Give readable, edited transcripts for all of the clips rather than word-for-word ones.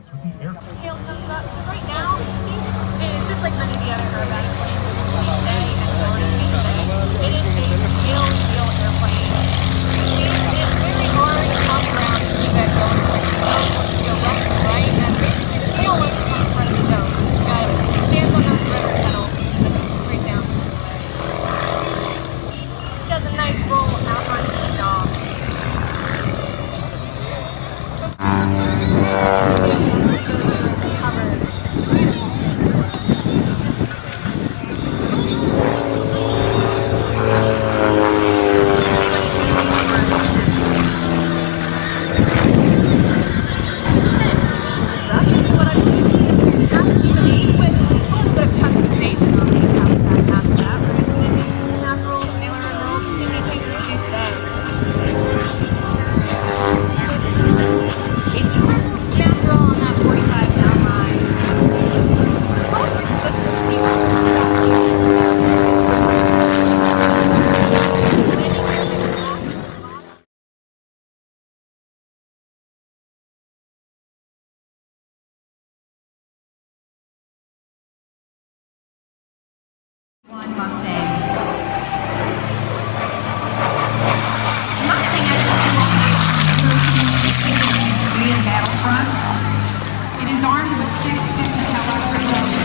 Tail comes up, so right now it is just like many of the other aerobatic planes that we fly today and going to see today. It is a tail-wheel airplane, which means it's very hard on the ground to keep it going straight. The nose wants to go left to right, and basically the tail wants to come in front of the nose, but you gotta dance on those rudder pedals and keep it straight down. It does a nice roll out onto the jaw. Mustang. The Mustang actually operates on the European, Pacific, and Korean battlefronts. It is armed with 650 caliber explosion,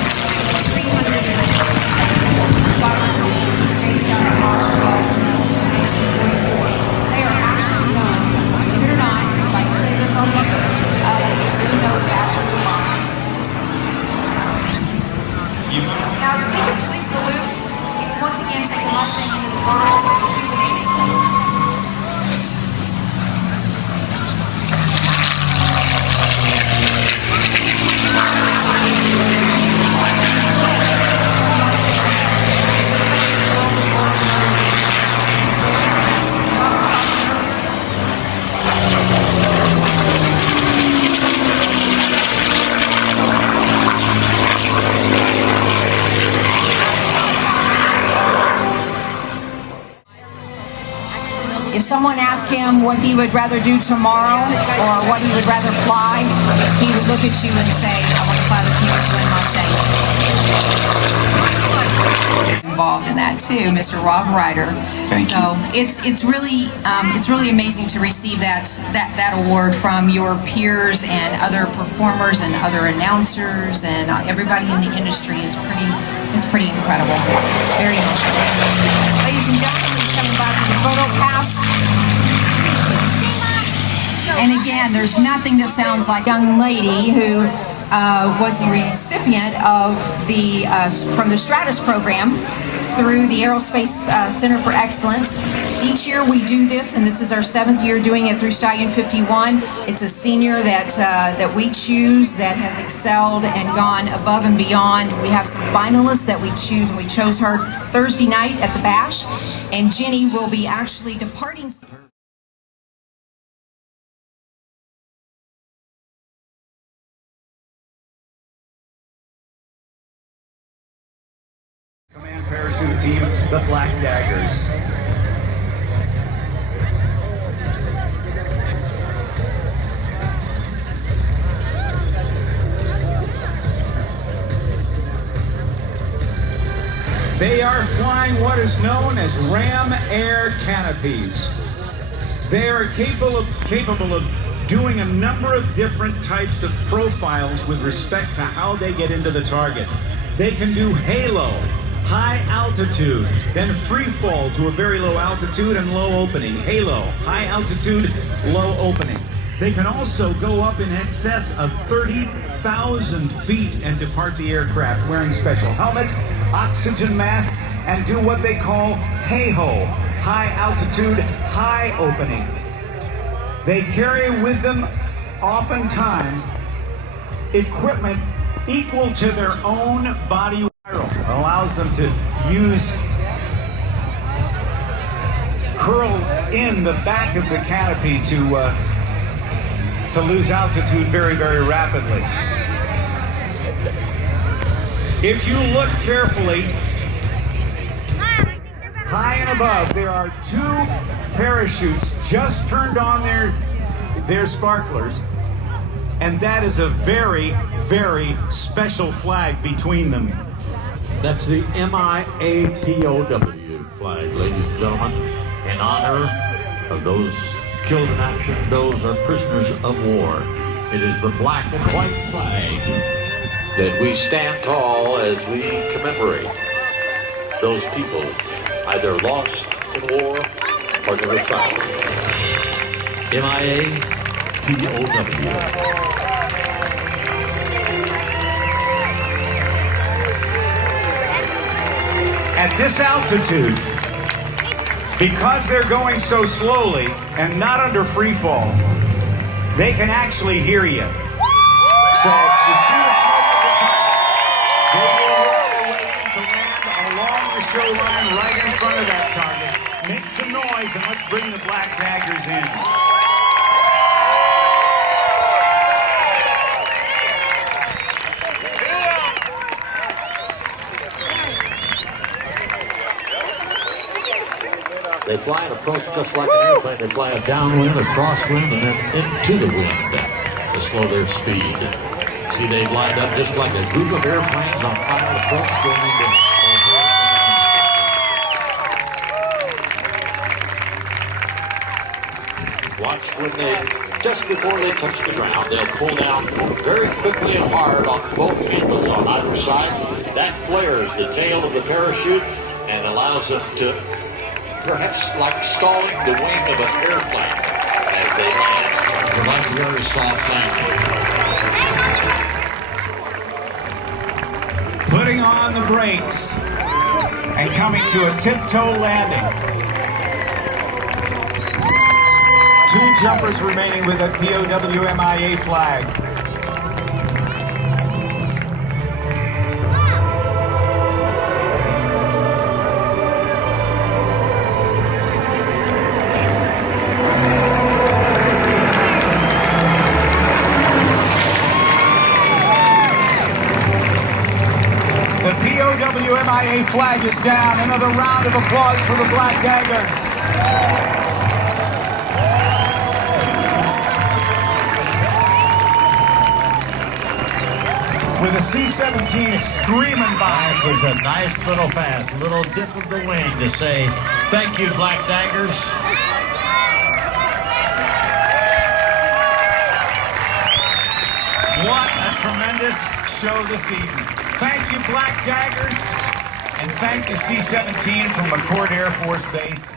357 firearm, which was based out of Oxford in 1944. They are actually known, believe it or not, if I can say this on record, as the Blue Nose Bastards of Mom. Now, as Lee completes the loop, once again take the Mustang into the vertical for the Cuban 8. If someone asked him what he would rather do tomorrow or what he would rather fly, he would look at you and say, I want to fly the P-51 Mustang. Involved in that too, Mr. Rob Ryder. Thank you. So it's really amazing to receive that award from your peers and other performers and other announcers and everybody in the industry. It's pretty incredible. It's very emotional. Ladies and gentlemen, he's coming by for the photo pass. And again, there's nothing that sounds like a young lady who was the recipient of from the Stratus program through the Aerospace Center for Excellence. Each year we do this, and this is our 7th year doing it through Stallion 51. It's a senior that we choose that has excelled and gone above and beyond. We have some finalists that we choose, and we chose her Thursday night at the Bash, and Jenny will be actually departing. Command parachute team, the Black Daggers. They are flying what is known as ram air canopies. They are capable of doing a number of different types of profiles with respect to how they get into the target. They can do halo, high altitude, then free fall to a very low altitude and low opening. Halo, high altitude, low opening. They can also go up in excess of 30,000 feet and depart the aircraft wearing special helmets, oxygen masks, and do what they call HAHO, high altitude, high opening. They carry with them oftentimes equipment equal to their own body. Allows them to curl in the back of the canopy to lose altitude very, very rapidly. If you look carefully, high and above, there are 2 parachutes just turned on their sparklers. and that is a very, very special flag between them. That's the MIAPOW flag, ladies and gentlemen, in honor of those killed in action. Those are prisoners of war. It is the black and white flag that we stand tall as we commemorate those people either lost in war or never found. MIAPOW. At this altitude, because they're going so slowly and not under free fall, they can actually hear you. So you see the smoke at the top. They will work their way in to land along the shoreline right in front of that target. Make some noise and let's bring the Black Daggers in. They fly and approach just like an airplane. They fly a downwind, a crosswind, and then into the wind to slow their speed. See, they've lined up just like a group of airplanes on final approach going into watch when they, just before they touch the ground, they'll pull down very quickly and hard on both handles on either side. That flares the tail of the parachute and allows them to, perhaps like stalling the wing of an airplane as they land. Provides a very soft landing. Putting on the brakes and coming to a tiptoe landing. 2 jumpers remaining with a POWMIA flag. The POWMIA flag is down. Another round of applause for the Black Daggers. With a C-17 screaming by. It was a nice little pass, a little dip of the wing to say, thank you, Black Daggers. What a tremendous show this evening. Thank you, Black Daggers, and thank you, C-17 from McCord Air Force Base.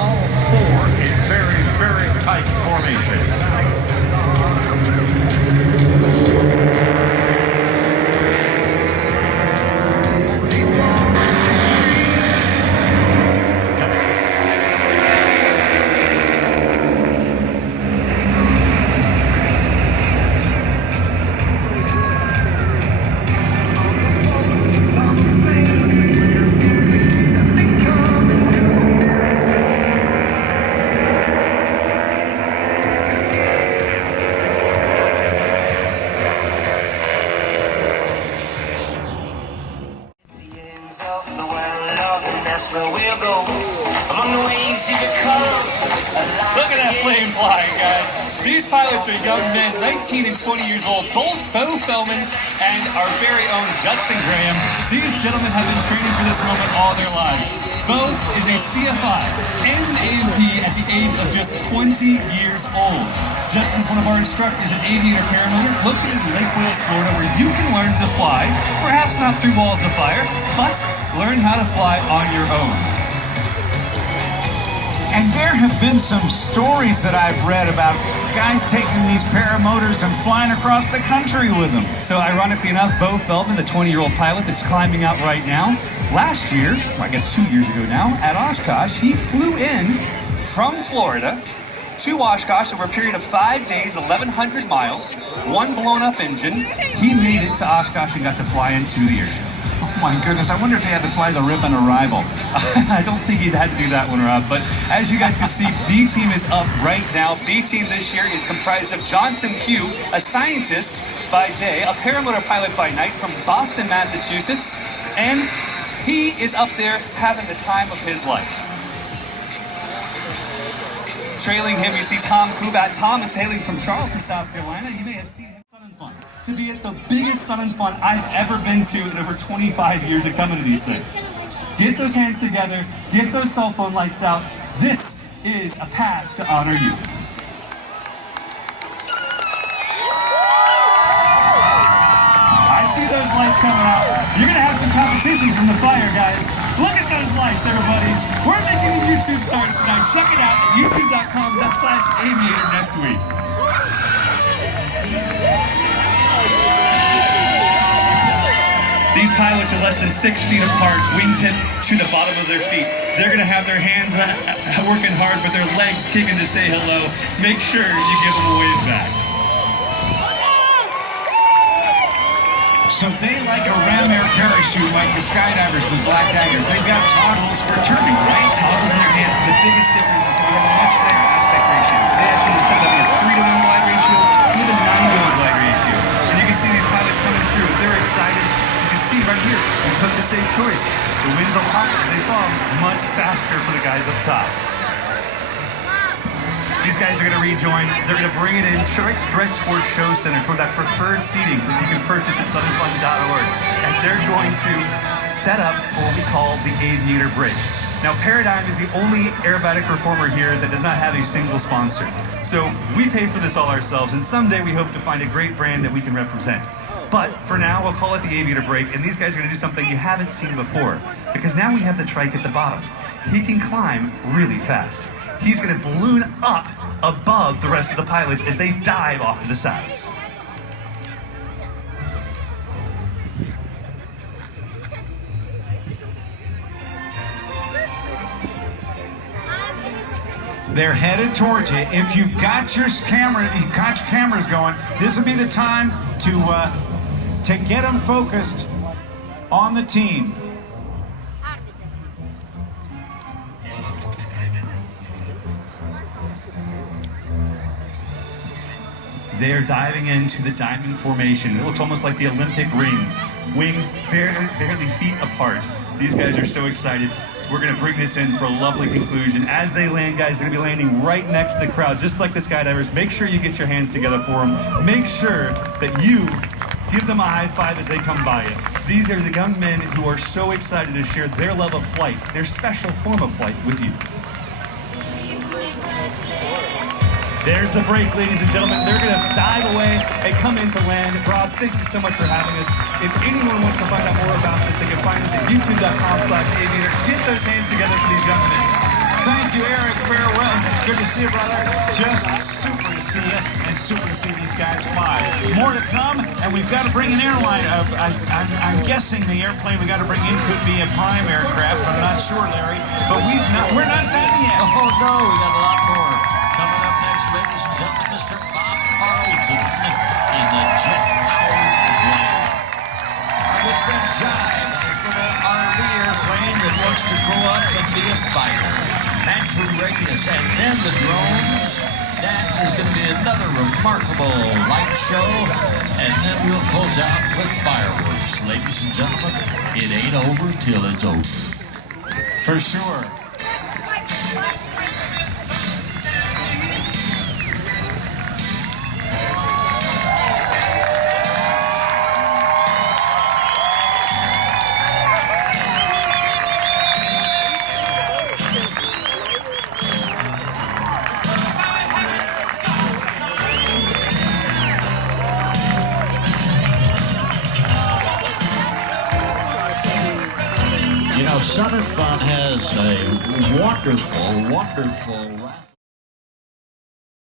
All 4 in very, very tight formation. Where we'll go among the ways you become. Look at that flame flying, guys. These pilots are young men, 19 and 20 years old, both Bo Feldman and our very own Judson Graham. These gentlemen have been training for this moment all their lives. Bo is a CFI and an AMP at the age of just 20 years old. Judson's one of our instructors at Aviator Paramotor, located in Lake Wales, Florida, where you can learn to fly, perhaps not through walls of fire, but learn how to fly on your own. And there have been some stories that I've read about guys taking these paramotors and flying across the country with them. So ironically enough, Bo Feldman, the 20-year-old pilot that's climbing out right now, last year, or I guess 2 years ago now, at Oshkosh, he flew in from Florida to Oshkosh over a period of 5 days, 1,100 miles, one blown up engine. He made it to Oshkosh and got to fly into the air show. My goodness, I wonder if he had to fly the rip on arrival. I don't think he'd had to do that one, Rob. But as you guys can see, B-Team is up right now. B-Team this year is comprised of Johnson Q, a scientist by day, a paramotor pilot by night from Boston, Massachusetts, and he is up there having the time of his life. Trailing him, you see Tom Kubat. Tom is hailing from Charleston, South Carolina. You may have seen him. Sun and Fun. To be at the biggest Sun and Fun I've ever been to in over 25 years of coming to these things. Get those hands together, get those cell phone lights out. This is a pass to honor you. I see those lights coming out. You're gonna have some competition from the fire, guys. Look at those lights, everybody. We're making the YouTube stars tonight. Check it out at youtube.com/aviator next week. These pilots are less than 6 feet apart, wingtip to the bottom of their feet. They're going to have their hands working hard, but their legs kicking to say hello. Make sure you give them a wave back. So they like a ram air parachute like the skydivers with Black Daggers. They've got toggles for turning, right? Toggles in their hand. The biggest difference is that they have a much better aspect ratio. So they actually instead of having a 3-to-1 glide ratio, even 9-to-1 glide ratio. And you can see these pilots coming through. They're excited. You can see right here, they took the safe choice. The wind's a lot, as they saw, much faster for the guys up top. These guys are going to rejoin. They're going to bring it in direct towards Show Center, toward that preferred seating that you can purchase at southernfun.org. And they're going to set up what we call the Aviator Break. Now, Paradgm is the only aerobatic performer here that does not have a single sponsor. So we pay for this all ourselves, and someday we hope to find a great brand that we can represent. But for now, we'll call it the Aviator Break, and these guys are going to do something you haven't seen before, because now we have the trike at the bottom. He can climb really fast. He's going to balloon up above the rest of the pilots as they dive off to the sides. They're headed towards you. If you've got your cameras going, this will be the time to get them focused on the team. They are diving into the diamond formation. It looks almost like the Olympic rings. Wings barely feet apart. These guys are so excited. We're going to bring this in for a lovely conclusion. As they land, guys, they're going to be landing right next to the crowd, just like the skydivers. Make sure you get your hands together for them. Make sure that you give them a high five as they come by you. These are the young men who are so excited to share their love of flight, their special form of flight with you. There's the break, ladies and gentlemen. They're going to dive away and come into land. Rob, thank you so much for having us. If anyone wants to find out more about this, they can find us at youtube.com/aviator. Get those hands together for these young men. Thank you, Eric. Farewell. Good to see you, brother. Just super to see you, and super to see these guys fly. More to come, and we've got to bring an airline. I'm guessing the airplane we got to bring in could be a prime aircraft. I'm not sure, Larry, but we're not done yet. Oh no, we got a lot more coming up next, ladies and gentlemen. Mr. Bob Carlton in the jet-powered plane. Our good friend Jive, his little RV airplane that wants to grow up and be a fighter. Manfred Radius, and then the drones. That is going to be another remarkable light show, and then we'll close out with fireworks. Ladies and gentlemen, it ain't over till it's over. For sure. You know, Sun and Fun has a wonderful, wonderful